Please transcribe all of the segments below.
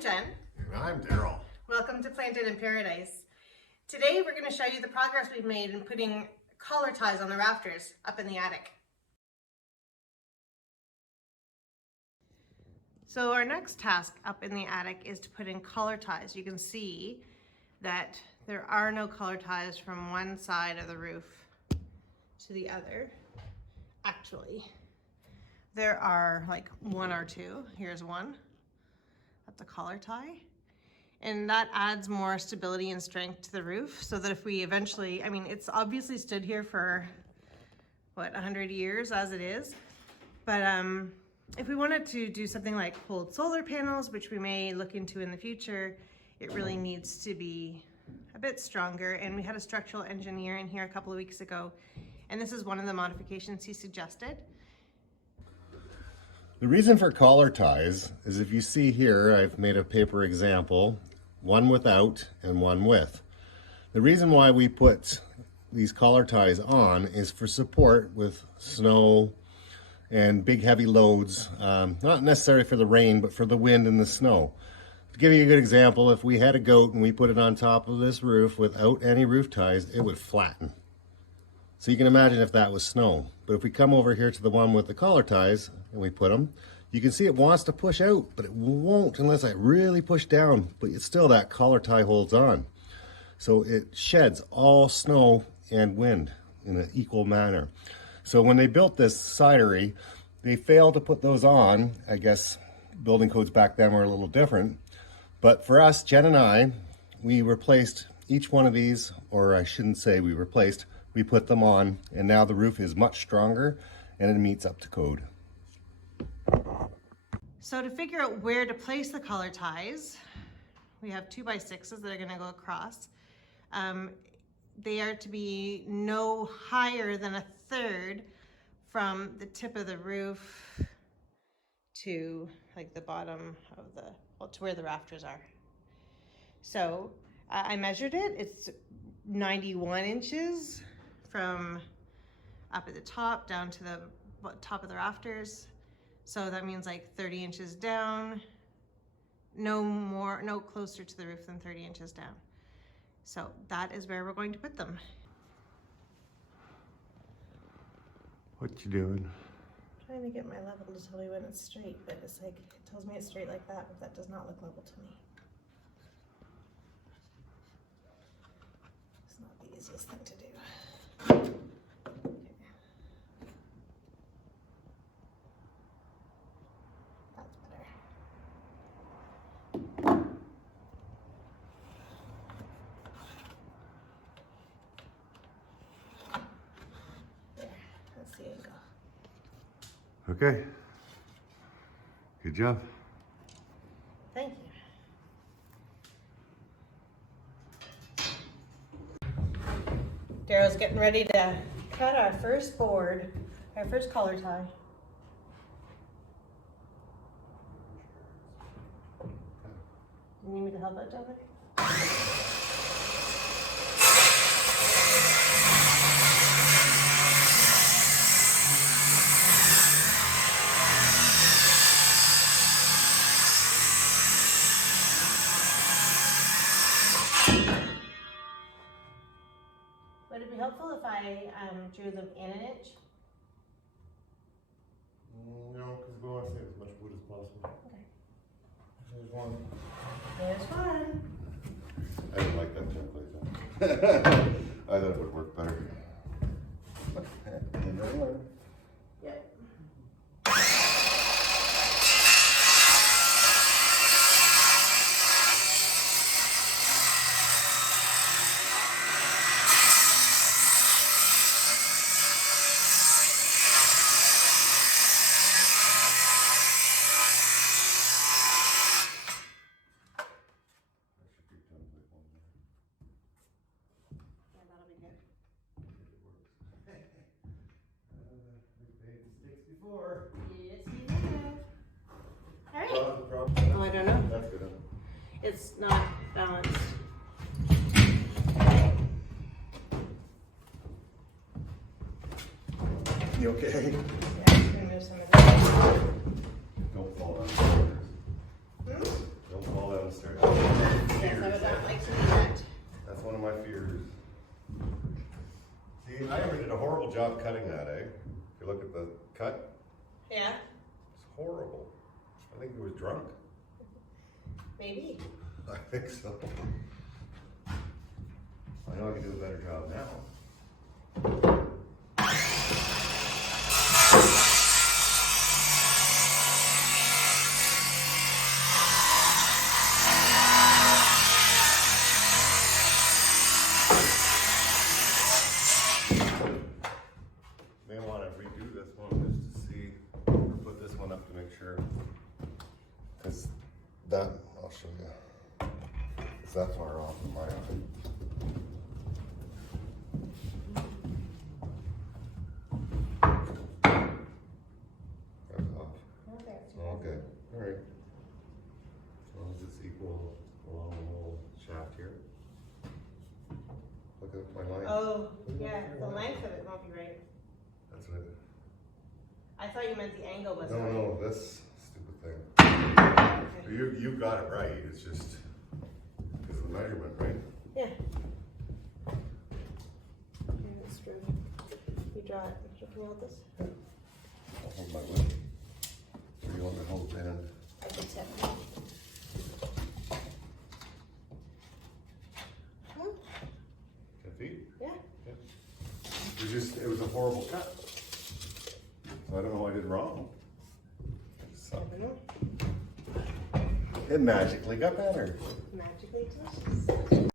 I'm Jen. And I'm Daryl. Welcome to Planted in Paradise. Today we're going to show you the progress we've made in putting collar ties on the rafters up in the attic. So our next task up in the attic is to put in collar ties. You can see that there are no collar ties from one side of the roof to the other. Actually, there are like one or two. Here's one. That's a collar tie. And that adds more stability and strength to the roof so that if we eventually, it's obviously stood here for, 100 years as it is. But if we wanted to do something like hold solar panels, which we may look into in the future, it really needs to be a bit stronger. And we had a structural engineer in here a couple of weeks ago, and this is one of the modifications he suggested. The reason for collar ties is if you see here, I've made a paper example, one without and one with. The reason why we put these collar ties on is for support with snow and big heavy loads, not necessarily for the rain, but for the wind and the snow. To give you a good example, if we had a goat and we put it on top of this roof without any roof ties, it would flatten. So you can imagine if that was snow. But if we come over here to the one with the collar ties and we put them, you can see it wants to push out, but it won't unless I really push down. But it's still, that collar tie holds on. So it sheds all snow and wind in an equal manner. So when they built this cidery, they failed to put those on. I guess building codes back then were a little different. But for us, Jen and I, we replaced each one of these, or I shouldn't say we replaced, we put them on, and now the roof is much stronger and it meets up to code. So to figure out where to place the collar ties, we have 2x6s that are going to go across. They are to be no higher than a third from the tip of the roof to like the bottom of to where the rafters are. So I measured it. It's 91 inches from up at the top down to the top of the rafters. So that means like 30 inches down, no closer to the roof than 30 inches down. So that is where we're going to put them. What you doing? Trying to get my level to tell me when it's straight, but it's like, it tells me it's straight like that, but that does not look level to me. It's not the easiest thing to do. That's better. There, that's the angle. Okay. Good job. Thank you. Daryl's getting ready to cut our first board, our first collar tie. You need me to help out, Dominic? Would it be helpful if I drew them in an inch? No, because we want to save as much wood as possible. Okay. There's one. There's one. I didn't like that template though. I thought it would work better. Yep. Yes, you have. All right. Oh, I don't know. That's good enough. It's not balanced. You okay? Yeah, I'm gonna move some of this. Don't fall down. Don't fall down. horrible job cutting that, eh? If you look at the cut, Yeah, it's horrible. I think he was drunk. maybe. I think so. I know I can do a better job now. May want to redo this one just to see, or put this one up to make sure. Because that, I'll show you. It's that far off in my eye. That's off. Okay, all right. As long as it's equal along the whole shaft here. Look at my line. Oh, yeah, the length of it won't be right. That's it. I thought you meant the angle was No, right. no, this stupid thing. Okay. You got it right. It's just because of the measurement, right? Yeah. Okay, that's true. You draw it. Can you hold this? I'll hold my whip. Or you want me to hold the hand? I can tip. 10 feet? Yeah. It was a horrible cut. So I don't know what I did wrong. It just sucked. Never know. It magically got better. Magically delicious.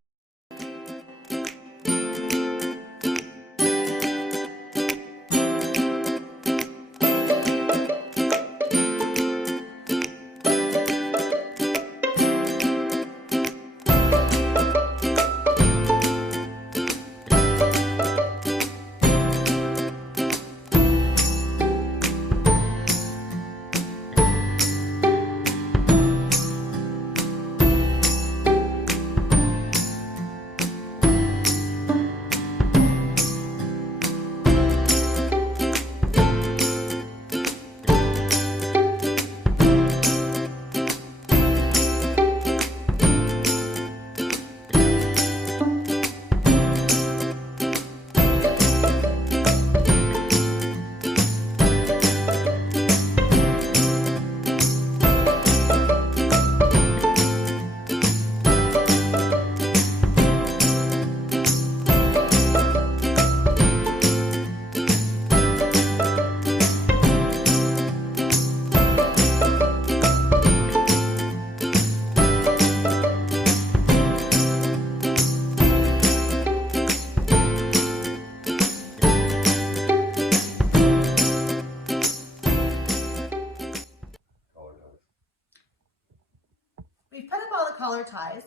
We've put up all the collar ties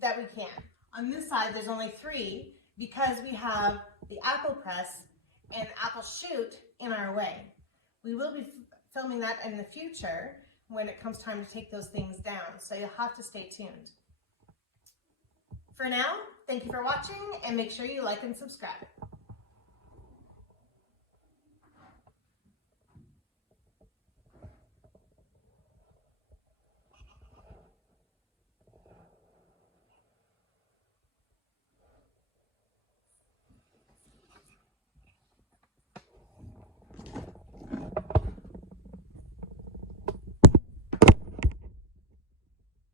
that we can. On this side, there's only 3 because we have the apple press and apple shoot in our way. We will be filming that in the future when it comes time to take those things down, so you'll have to stay tuned. For now, thank you for watching and make sure you like and subscribe.